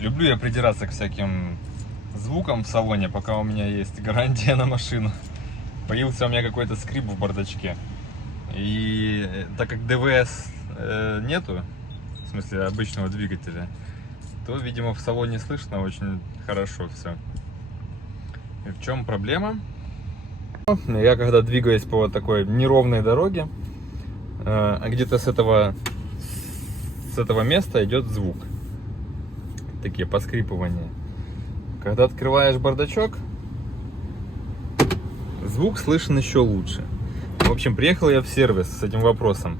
Люблю я придираться к всяким звукам в салоне, пока у меня есть гарантия на машину. Появился у меня какой-то скрип в бардачке. И так как ДВС нету, в смысле обычного двигателя, то, видимо, в салоне слышно очень хорошо все. И в чем проблема? Я когда двигаюсь по вот такой неровной дороге, где-то с этого места идет звук. Такие поскрипывания. Когда открываешь бардачок, звук слышен еще лучше. В общем, приехал я в сервис с этим вопросом.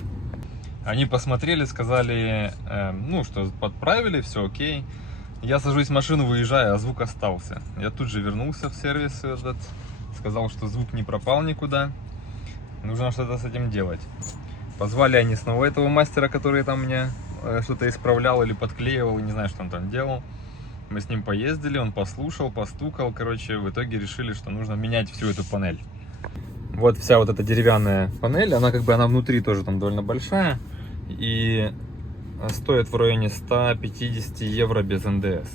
Они посмотрели, сказали, ну, что подправили, все окей. Я сажусь в машину, выезжаю, а звук остался. Я тут же вернулся в сервис этот, сказал, что звук не пропал никуда. Нужно что-то с этим делать. Позвали они снова этого мастера, который там мне что-то исправлял или подклеивал, не знаю, что он там делал. Мы с ним поездили, он послушал, постукал, короче, в итоге решили, что нужно менять всю эту панель. Вот вся вот эта деревянная панель, она как бы, она внутри тоже там довольно большая. И стоит в районе 150 евро без НДС.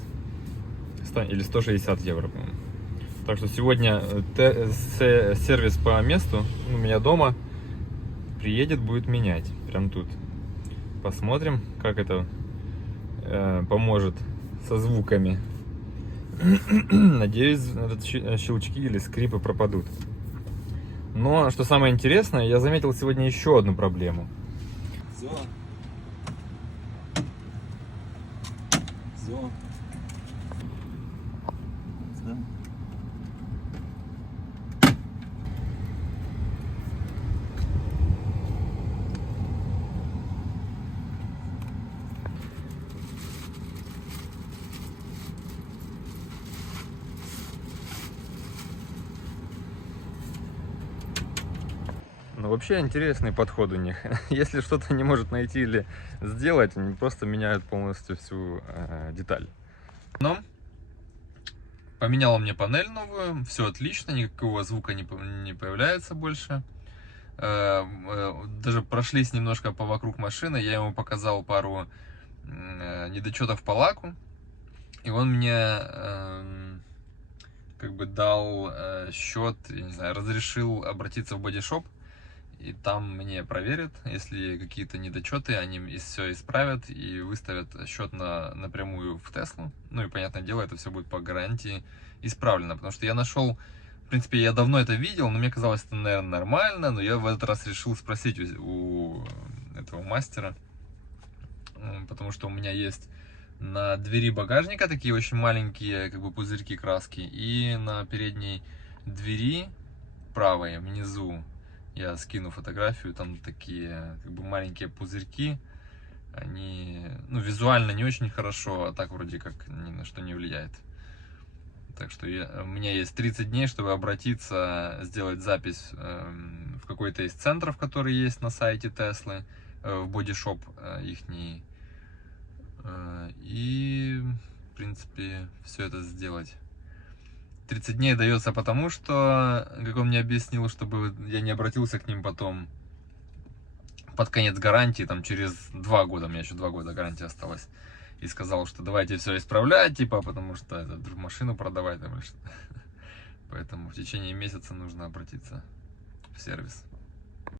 Или 160 евро, по-моему. Так что сегодня сервис по месту у меня дома приедет, будет менять. Прям тут. Посмотрим, как это поможет со звуками. Надеюсь, щелчки или скрипы пропадут. Но, что самое интересное, я заметил сегодня еще одну проблему. Ну, вообще интересный подход у них. Если что-то не может найти или сделать, они просто меняют полностью всю деталь. Но поменяла мне панель новую, все отлично, никакого звука не появляется больше. Даже прошлись немножко вокруг машины, я ему показал пару недочетов по лаку, и он мне как бы дал счет, я не знаю, разрешил обратиться в бодишоп, и там мне проверят, если какие-то недочеты, они все исправят и выставят счет напрямую в Теслу. Ну и, понятное дело, это все будет по гарантии исправлено, потому что я нашел, в принципе, я давно это видел, но мне казалось, это, наверное, нормально, но я в этот раз решил спросить у этого мастера, потому что у меня есть на двери багажника такие очень маленькие, как бы, пузырьки краски, и на передней двери правой внизу, я скину фотографию, там такие, как бы, маленькие пузырьки, они, ну, визуально не очень хорошо, а так вроде как ни на что не влияет. Так что у меня есть 30 дней, чтобы обратиться, сделать запись в какой-то из центров, которые есть на сайте Теслы, в бодишоп ихний. И, в принципе, все это сделать. 30 дней дается потому, что, как он мне объяснил, чтобы я не обратился к ним потом под конец гарантии, там через 2 года, у меня еще 2 года гарантии осталось. И сказал, что давайте все исправлять, типа, потому что это, машину продавать там или что-то. Поэтому в течение месяца нужно обратиться в сервис.